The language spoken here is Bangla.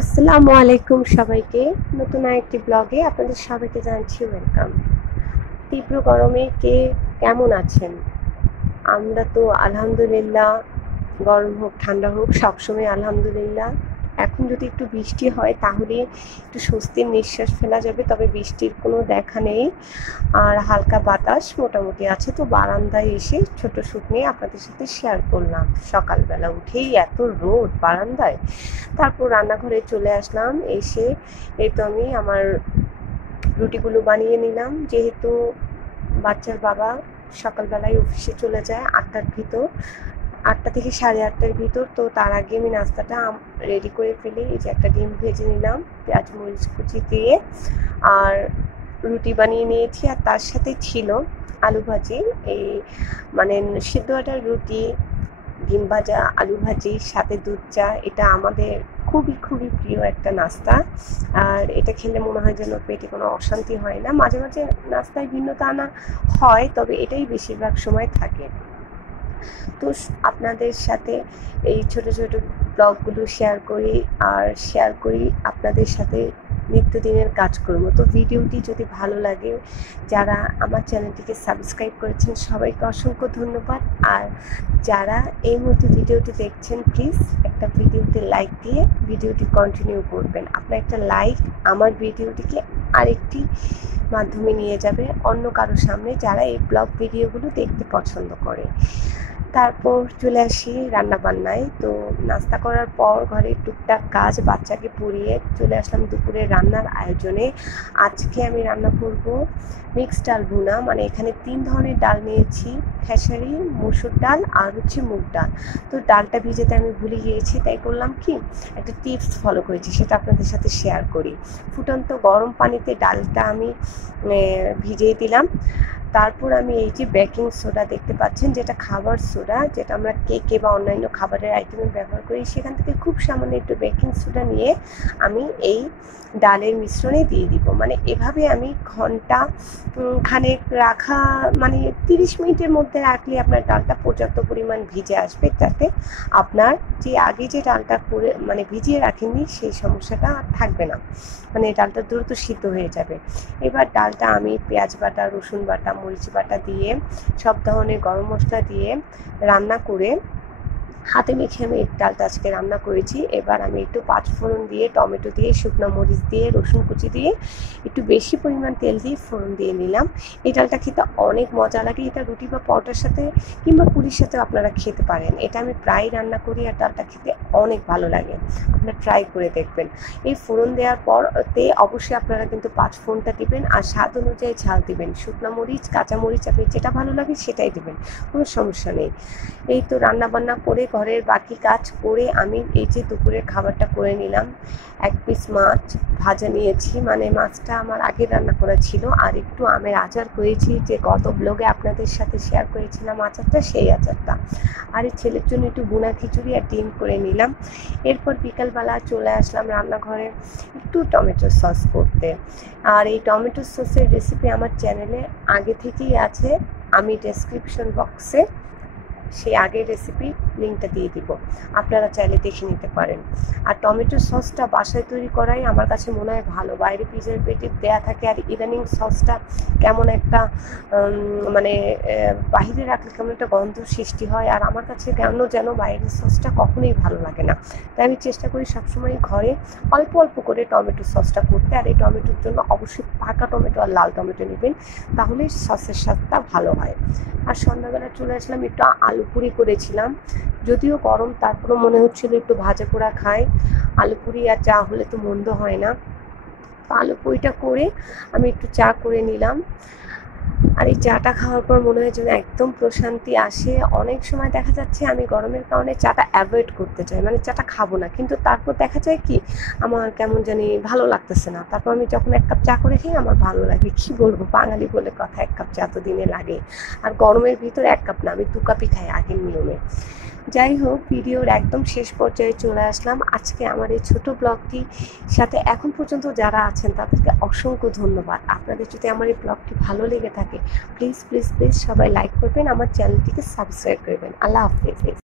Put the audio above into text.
আসসালামু আলাইকুম সবাইকে। নতুন আরেকটি ব্লগে আপনাদের সবাইকে জানাচ্ছি ওয়েলকাম। তীব্র গরমে কে কেমন আছেন? আমরা তো আলহামদুলিল্লাহ, গরম হোক ঠান্ডা হোক সবসময় আলহামদুলিল্লাহ। এখন যদি একটু বৃষ্টি হয় তাহলে একটু স্বস্তির নিঃশ্বাস ফেলা যাবে, তবে বৃষ্টির কোনো দেখা নেই। আর হালকা বাতাস মোটামুটি আছে, তো বারান্দায় এসে ছোট শ্যুট নিয়ে আপনাদের সাথে শেয়ার করলাম। সকালবেলা উঠেই এত রোদ বারান্দায়। তারপর রান্নাঘরে চলে আসলাম। এসে এই তো আমি আমার রুটিগুলো বানিয়ে নিলাম, যেহেতু বাচ্চার বাবা সকালবেলায় অফিসে চলে যায় 8টার ভিতর, 8টা থেকে 8:30টার ভিতর। তো তার আগে আমি নাস্তাটা রেডি করে ফেলি। এই যে একটা ডিম ভেজে নিলাম পেঁয়াজ মরিচ কুচি দিয়ে, আর রুটি বানিয়ে নিয়েছি। আর তার সাথে ছিল আলু ভাজি, এই মানে সিদ্ধ আটার রুটি, ডিম ভাজা, আলু ভাজি, সাথে দুধ চা। এটা আমাদের খুবই খুবই প্রিয় একটা নাস্তা। আর এটা খেলে মনে হয় যেন পেটে কোনো অশান্তি হয় না। মাঝে মাঝে নাস্তায় ভিন্নতা আনা হয়, তবে এটাই বেশিরভাগ সময় থাকে। তো আপনাদের সাথে এই ছোট ছোট ব্লগগুলো শেয়ার করি আপনাদের সাথে নিত্যদিনের কাজকর্ম। তো ভিডিওটি যদি ভালো লাগে, যারা আমার চ্যানেলটিকে সাবস্ক্রাইব করেছেন সবাইকে অসংখ্য ধন্যবাদ। আর যারা এই মুহূর্তে ভিডিওটি দেখছেন, প্লিজ একটা ভিডিওতে লাইক দিয়ে ভিডিওটি কন্টিনিউ করবেন। আপনার একটা লাইক আমার ভিডিওটিকে আরেকটি মাধ্যমে নিয়ে যাবে অন্য কারোর সামনে, যারা এই ব্লগ ভিডিওগুলো দেখতে পছন্দ করে। তারপর চলে আসি রান্নাবান্নায়। তো নাস্তা করার পর ঘরে টুকটাক কাজ, বাচ্চাকে পড়িয়ে চলে আসলাম দুপুরে রান্নার আয়োজনে। আজকে আমি রান্না করব মিক্সড ডাল ভুনা। মানে এখানে 3 ধরনের ডাল নিয়েছি, খেসারি, মসুর ডাল আর হচ্ছে মুগ ডাল। তো ডালটা ভিজাতে আমি ভুলে গিয়েছি, তাই করলাম কি, একটা টিপস ফলো করেছি, সেটা আপনাদের সাথে শেয়ার করি। ফুটন্ত গরম পানিতে ডালটা আমি ভিজিয়ে দিলাম। তারপর আমি এই যে বেকিং সোডা দেখতে পাচ্ছেন, যেটা খাবার সোডা, যেটা আমরা কেকে বা অন্যান্য খাবারের আইটেমে ব্যবহার করি, সেখান থেকে খুব সামান্য একটু বেকিং সোডা নিয়ে আমি এই ডালের মিশ্রণে দিয়ে দিব। মানে এভাবে আমি ঘন্টা খানেক রাখা, মানে 30 মিনিটের মধ্যে রাখলে আপনার ডালটা পর্যাপ্ত পরিমাণ ভিজে আসবে, যাতে আপনার যে আগে যে ডালটা করে মানে ভিজিয়ে রাখেননি সেই সমস্যাটা আর থাকবে না, মানে ডালটা দ্রুত সিদ্ধ হয়ে যাবে। এবার ডালটা আমি পেঁয়াজ বাটা, রসুন বাটা, মরিচ বাটা দিয়ে, সব ধরনের গরম মশলা দিয়ে রান্না করে হাতে মেখে আমি এই ডালটা আজকে রান্না করেছি। এবার আমি একটু 5 ফোড়ন দিয়ে, টমেটো দিয়ে, শুকনো মরিচ দিয়ে, রসুন কুচি দিয়ে, একটু বেশি পরিমাণ তেল দিয়ে ফোড়ন দিয়ে নিলাম। এই ডালটা খেতে অনেক মজা লাগে। এটা রুটি বা পরোটার সাথে কিংবা পুরির সাথেও আপনারা খেতে পারেন। এটা আমি প্রায় রান্না করি, আর ডালটা খেতে অনেক ভালো লাগে। আপনারা ট্রাই করে দেখবেন। এই ফোড়ন দেওয়ার পর অবশ্যই আপনারা কিন্তু 5 ফোড়নটা দিবেন, আর স্বাদ অনুযায়ী ঝাল দিবেন। শুকনো মরিচ, কাঁচা মরিচ আপনি যেটা ভালো লাগে সেটাই দিবেন, কোনো সমস্যা নেই। এই তো রান্নাবান্না করে ঘরের বাকি কাজ করে আমি এই যে দুপুরের খাবারটা করে নিলাম। 1 পিস মাছ ভাজা নিয়েছি, মানে মাছটা আমার আগে রান্না করা ছিল। আর একটু আমের আচার করেছি, যে গত ব্লগে আপনাদের সাথে শেয়ার করেছিলাম আচারটা, সেই আচারটা। আর এই ছেলের জন্য একটু ভুনা খিচুড়ি আর ডিম করে নিলাম। এরপর বিকালবেলা চলে আসলাম রান্নাঘরে একটু টমেটো সস করতে। আর এই টমেটো সসের রেসিপি আমার চ্যানেলে আগে থেকেই আছে, আমি ডেসক্রিপশন বক্সে সেই আগের রেসিপি লিঙ্কটা দিয়ে দিব, আপনারা চাইলে দেখে নিতে পারেন। আর টমেটো সসটা বাসায় তৈরি করাই আমার কাছে মনে হয় ভালো। বাইরে প্রিজারভেটিভ দেয়া থাকে, আর ইদানিং সসটা কেমন একটা মানে বাহিরে রাখলে কেমন একটা গন্ধ সৃষ্টি হয়, আর আমার কাছে কেন যেন বাইরের সসটা কখনোই ভালো লাগে না। তাই আমি চেষ্টা করি সবসময় ঘরে অল্প অল্প করে টমেটো সসটা করতে। আর এই টমেটোর জন্য অবশ্যই পাকা টমেটো আর লাল টমেটো নেবেন, তাহলে সসের স্বাদটা ভালো হয়। আর সন্ধ্যাবেলা চলে আসলাম, একটু আলু পুরি করেছিলাম, যদিও গরম, তারপরও মনে হচ্ছিল একটু ভাজা পোড়া খাই। আলু পুরি আর চা হলে তো মন্দ হয় না। তো আলু পুরিটা করে আমি একটু চা করে নিলাম। আর এই চাটা খাওয়ার পর মনে হয় যেন একদম প্রশান্তি আসে। অনেক সময় দেখা যাচ্ছে আমি গরমের কারণে চাটা অ্যাভয়েড করতে চাই, মানে চাটা খাবো না, কিন্তু তারপর দেখা যায় কি আমার কেমন জানি ভালো লাগতেছে না। তারপর আমি যখন 1 কাপ চা করে খাই আমার ভালো লাগে। কী বলবো, বাঙালি বলে কথা, 1 কাপ চা তো দিনে লাগে। আর গরমের ভিতরে 1 কাপ না, আমি 2 কাপই খাই আগের নিয়মে। যাই হোক, ভিডিওর একদম শেষ পর্যায়ে চলে আসলাম। আজকে আমার এই ছোট ব্লগটি সাথে এখন পর্যন্ত যারা আছেন তাদেরকে অসংখ্য ধন্যবাদ। আপনাদের যদি আমার এই ব্লগটি ভালো লেগে থাকে, প্লিজ প্লিজ প্লিজ সবাই লাইক করবেন, আমার চ্যানেলটিকে সাবস্ক্রাইব করবেন। আল্লাহ হাফেজ।